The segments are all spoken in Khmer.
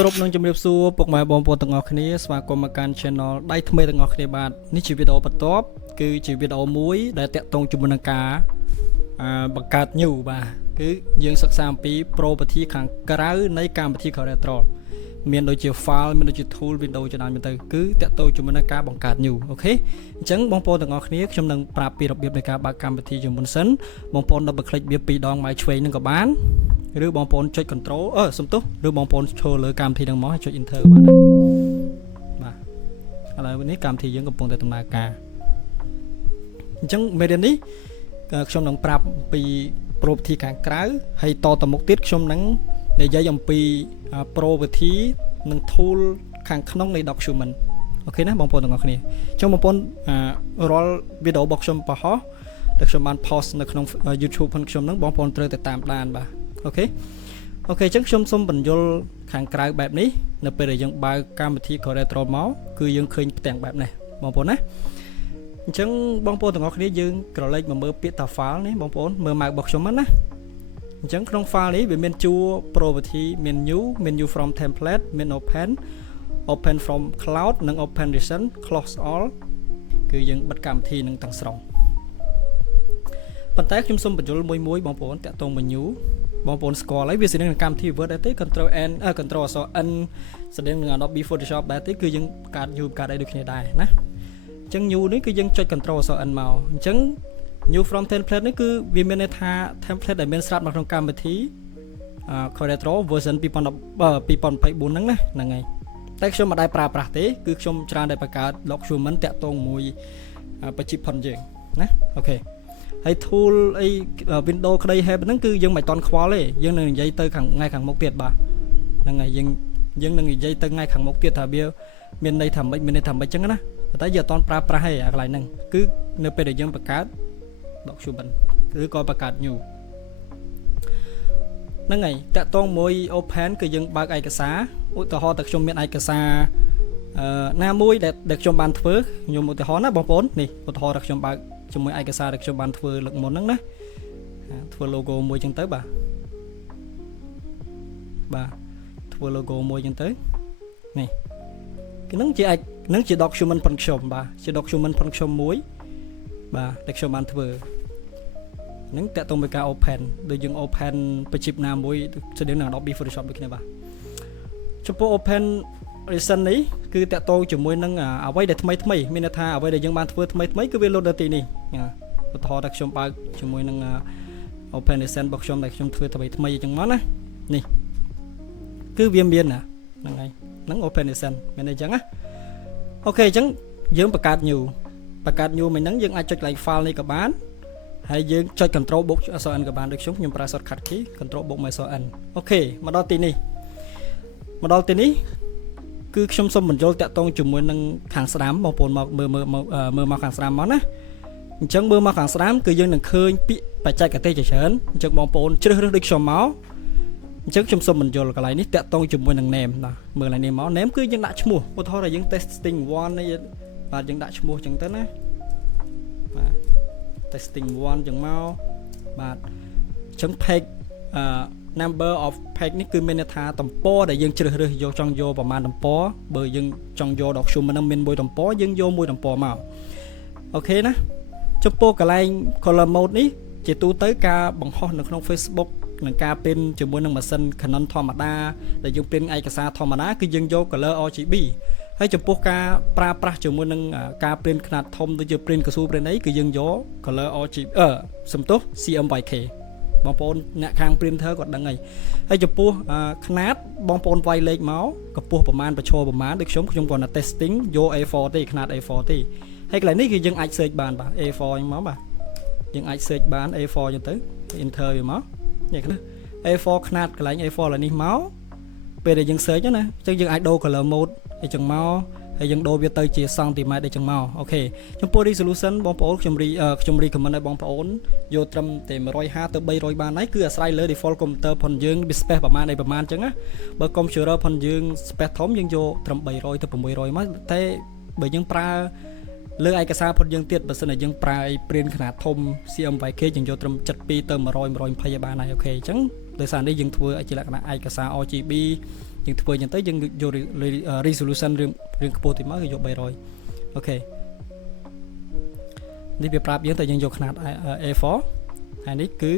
គ្រប់នឹងជំរាបសួរពុកម៉ែបងប្អូនទាំងអស់គ្នាស្វាគមន៍មកកាន់ Channel ដៃថ្មីទាំងអស់គ្នាបាទនេះជាវីដេអូបន្ទាប់គឺជាវីដេអូមួយដែលតាក់ទងជាមួយនឹងការបង្កើត new បាទគឺយើងសិក្សាអំពី property ខាងក្រៅនៃកម្មវិធី Corel មានដូចជា file មានដូចជា tool Windows ជាដើមទៅគឺតាក់ទងជាមួយនឹងការបង្កើត new អូខេអញ្ចឹងបងប្អូនទាំងអស់គ្នាខ្ញុំនឹងប្រាប់ពីរបៀបនៃការបើកកម្មវិធីជាមុនសិនបងប្អូន double click វា2ដងមកឆ្វេងនឹងក៏បានឬបងប្អូនចុច control សំទោសឬបងប្អូនឈរលើកម្មវិធីនឹងមកចុច enter បានដែរបាទឥឡូវនេះកម្មវិធីយើងកំពុងតែដំណើរការអញ្ចឹងមេរៀននេះខ្ញុំនឹងប្រាប់ពី property ខាងក្រៅហើយតទៅមុខទៀតខ្ញុំនឹងនិយាយអំពី property និង tool ខាងក្នុងនៃ document អូខេណាបងប្អូនទាំងអស់គ្នាអញ្ចឹងបងប្អូនរាល់វីដេអូរបស់ខ្ញុំបង្ហោះដែលខ្ញុំបាន post នៅក្នុង YouTube ផងខ្ញុំហ្នឹងបងប្អូនត្រូវតែតាមដានបាទអូខេអញ្ចឹងខ្ញុំសូមបញ្យល់ខាងក្រៅបែបនេះនៅពេលដែលយើងបើកកម្មវិធី Corel មកគឺយើងឃើញផ្ទាំងបែបនេះបងប្អូនណាអញ្ចឹងបងប្អូនទាំងអស់គ្នាយើងក្រឡេកមកមើលពាក្យថា file នេះបងប្អូនមើលម៉ៅរបស់ខ្ញុំហ្នឹងណាអញ្ចឹងក្នុង file នេះវាមានជួរ property មាន new from template មាន open from cloud និង open recent close all គឺយើងបិទកម្មវិធីនឹងទាំងស្រុងប៉ុន្តែខ្ញុំសូមបញ្យល់មួយបងប្អូនតាក់ទង menu បងប្អូនស្គាល់ហើយវាស្តេងនឹងកម្មវិធី Word ដែរទេ Control N Control អក្សរ N ស្តេងនឹង Adobe Photoshop ដែរទេគឺយើងកាត់ new កាត់អីដូចគ្នាដែរណាអញ្ចឹង new នេះគឺយើងចុច Control អក្សរ N មកអញ្ចឹង new from template នេះគឺវាមានន័យថា template ដែលមានស្រាប់នៅក្នុងកម្មវិធី Corel version 2024ហ្នឹងណាហ្នឹងហើយតែខ្ញុំមិនដែរប្រើប្រាស់ទេគឺខ្ញុំច្រើនតែបង្កើត document តាក់ទងមួយបញ្ជីផុនយើងណាអូខេហើយ tool អី Windows ក្តី help ហ្នឹងគឺយើងមិនតន់ខ្វល់ទេយើងនឹងនិយាយទៅថ្ងៃខាងមុខទៀតបាទហ្នឹងហើយយើងនឹងនិយាយទៅថ្ងៃខាងមុខទៀតថាវាមានន័យថាម៉េចមានន័យថាម៉េចចឹងណាតែយើងអត់តន់ប្រើប្រាស់ទេអាកន្លែងហ្នឹងគឺនៅពេលដែលយើងបង្កើត document ឬក៏បង្កើត new ហ្នឹងហើយតាក់ទងមួយ open គឺយើងបើកឯកសារឧទាហរណ៍តែខ្ញុំមានឯកសារណាមួយដែលខ្ញុំបានធ្វើខ្ញុំឧទាហរណ៍ណាបងប្អូននេះឧទាហរណ៍ថាខ្ញុំបើកជាមួយឯកសារដែលខ្ញុំបានធ្វើលើកមុនហ្នឹងណាធ្វើ logo មួយចឹងទៅបាទធ្វើ logo មួយចឹងទៅនេះគឺនឹងជា document ផងខ្ញុំបាទជា document ផងខ្ញុំមួយបាទដែលខ្ញុំបានធ្វើនឹងតាក់ទងvớiការ open ដូចយើង open បញ្ជីណាមួយស្តេងនឹង Adobe Photoshop ដូចគ្នាបាទចំពោះ open recent នេះគឺតាក់ទងជាមួយនឹងអ្វីដែលថ្មីមានន័យថាអ្វីដែលយើងបានធ្វើថ្មីគឺវា load នៅទីនេះឧទាហរណ៍ថាខ្ញុំបើកជាមួយនឹង open recent របស់ខ្ញុំដែលខ្ញុំធ្វើថ្មីអញ្ចឹងមកណានេះគឺវាមានណាហ្នឹងហើយហ្នឹង open recent មានអីចឹងណាអូខេអញ្ចឹងយើងបង្កើត new មិញហ្នឹងយើងអាចចុច like file នេះក៏បានហើយយើងចុច control បុកអក្សរ N ក៏បានដូចខ្ញុំប្រើ shortcut key control បុកមកអក្សរ N អូខេមកដល់ទីនេះគឺខ្ញុំសូមបញ្យល់តាក់ទងជាមួយនឹងខាងស្ដាំបងប្អូនមកមើលមកខាងស្ដាំមកណាអញ្ចឹងមើលមកខាងស្ដាំគឺយើងនឹងឃើញពាក្យបច្ចេកទេសជាច្រើនអញ្ចឹងបងប្អូនជ្រើសរើសដូចខ្ញុំមកអញ្ចឹងខ្ញុំសូមបញ្យល់កន្លែងនេះតាក់ទងជាមួយនឹង name ណាមើលកន្លែងនេះមក name គឺយើងដាក់ឈ្មោះឧទាហរណ៍ថាយើង testing 1 នេះបាទយើងដាក់ឈ្មោះអញ្ចឹងទៅណាបាទ testing 1 ចឹងមកបាទអញ្ចឹង page number of page នេះគឺមានន័យថាតំព័រដែលយើងជ្រើសរើសយកចង់យកប្រមាណតំព័របើយើងចង់យក document ហ្នឹងមានមួយតំព័រយើងយកមួយតំព័រមកអូខេណាចំពោះកន្លែង color mode នេះជាទូទៅការបង្ហោះនៅក្នុង Facebook និងការព្រីនជាមួយនឹងម៉ាស៊ីន Canon ធម្មតាដែលយើងព្រីនឯកសារធម្មតាគឺយើងយក color RGB ហើយចំពោះការប្រើប្រាស់ជាមួយនឹងការព្រីនខ្នាតធំដូចជាព្រីនកស៊ូព្រីនអីគឺយើងយក color RGB សំទោស CMYK បងប្អូនអ្នកខាង printer គាត់ដឹងហើយចំពោះខ្នាតបងប្អូនវាយលេខមកកម្ពស់ប្រមាណប្រឈរប្រមាណដូចខ្ញុំគាត់ណា testing យក A4 ទេខ្នាត A4 ទេហើយកន្លែងនេះគឺយើងអាច search បានបាទ A4 អញ្ចឹងមកបាទយើងអាច search បាន A4 អញ្ចឹងទៅ enter វាមកនេះ A4 ខ្នាតកន្លែង A4 ឡើយនេះមកពេលដែលយើង search ណាអញ្ចឹងយើងអាចដូរ color mode អញ្ចឹងមកហើយយើងដូរវាទៅជាសង់ទីម៉ែត្រអីចឹងមកអូខេចំពោះ resolution បងប្អូនខ្ញុំ recommend ឲ្យបងប្អូនយកត្រឹមតែ150ទៅ300បានហើយគឺអាស្រ័យលើ default computer ផងយើង space ប្រមាណអីប្រមាណចឹងណាបើ computer ផងយើង space ធំយើងយកត្រឹម300ទៅ600មកតែបើយើងប្រើលើឯកសារផងយើងទៀតបើសិនតែយើងប្រើ print ខ្នាតធំ CMYK យើងយកត្រឹម72ទៅ100 120ឲ្យបានហើយអូខេអញ្ចឹងដោយសារនេះយើងធ្វើជាលក្ខណៈឯកសារ RGB យើងធ្វើអញ្ចឹងទៅយើងយក resolution រឿងខ្ពស់តិចមកគឺយក300អូខេនេះវាប្រាប់យើងតែយើងយកຂະຫນາດ A4 ហើយនេះគឺ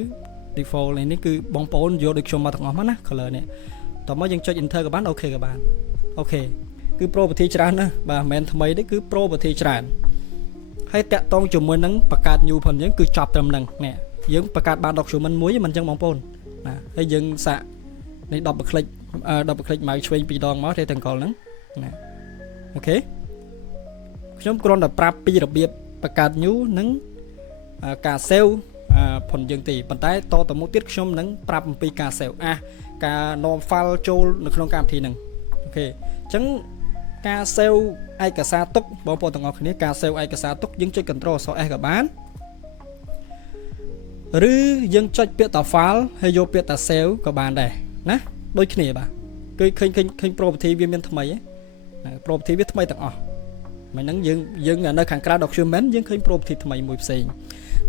default នេះគឺបងប្អូនយកដូចខ្ញុំមកទាំងអស់មកណា color នេះតោះមកយើងចុច enter ក៏បានអូខេក៏បានអូខេគឺ property ច្រើនណាស់បាទមិនមែនថ្មីទេគឺ property ច្រើនហើយតាក់តងជាមួយនឹងបង្កើត new ផងយើងគឺចប់ត្រឹមហ្នឹងនេះយើងបង្កើតបាន document មួយមិនអញ្ចឹងបងប្អូនណាហើយយើងសាកនេះ double click មកឆ្វេង2ដងមកទេទាំងកលហ្នឹងណាអូខេខ្ញុំគ្រាន់តែប្រាប់ពីរបៀបបង្កើត new និងការ save ផុនយើងទេប៉ុន្តែតទៅមុខទៀតខ្ញុំនឹងប្រាប់អំពីការ save ការ nom file ចូលនៅក្នុងកម្មវិធីហ្នឹងអូខេអញ្ចឹងការ save ឯកសារទុកបងប្អូនទាំងអស់គ្នាការ save ឯកសារទុកយើងចុច Ctrl S ក៏បានឬយើងចុចពាក្យតា file ហើយយកពាក្យតា save ក៏បានដែរណាដូចគ្នាបាទគឺឃើញ property វាមានថ្មីណា property វាថ្មីទាំងអស់មិនហ្នឹងយើងនៅខាងក្រៅ document យើងឃើញ property ថ្មីមួយផ្សេង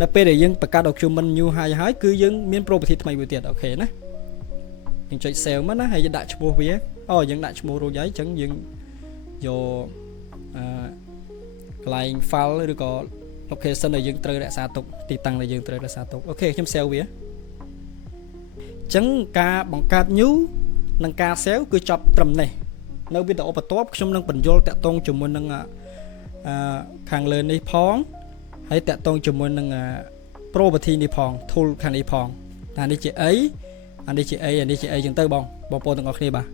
នៅពេលដែលយើងបង្កើត document new ហើយគឺយើងមាន property ថ្មីមួយទៀតអូខេណាយើងចុច save មកណាហើយយើងដាក់ឈ្មោះវាយើងដាក់ឈ្មោះរួចហើយអញ្ចឹងយើងយកកន្លែង file ឬក៏ location ដែលយើងត្រូវរក្សាទុកទីតាំងដែលយើងត្រូវរក្សាទុកអូខេខ្ញុំ save វាអញ្ចឹងការបង្កើត new និងការ save គឺចប់ត្រឹមនេះនៅវីដេអូបន្ទាប់ខ្ញុំនឹងបញ្យល់តាក់ទងជាមួយនឹងខាងលើនេះផងហើយតាក់ទងជាមួយនឹង property នេះផង tool ខាងនេះផងថានេះជាអីអានេះជាអីអានេះជាអីចឹងទៅបងប្អូនទាំងអស់គ្នាបាទ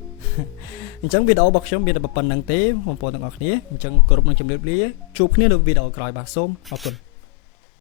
អញ្ចឹងវីដេអូរបស់ខ្ញុំមានតែប៉ុណ្្នឹងទេបងប្អូនទាំងអស់គ្នាអញ្ចឹងគោរពនឹងជម្រាបលាជួបគ្នានៅវីដេអូក្រោយបាទសូមអរគុណ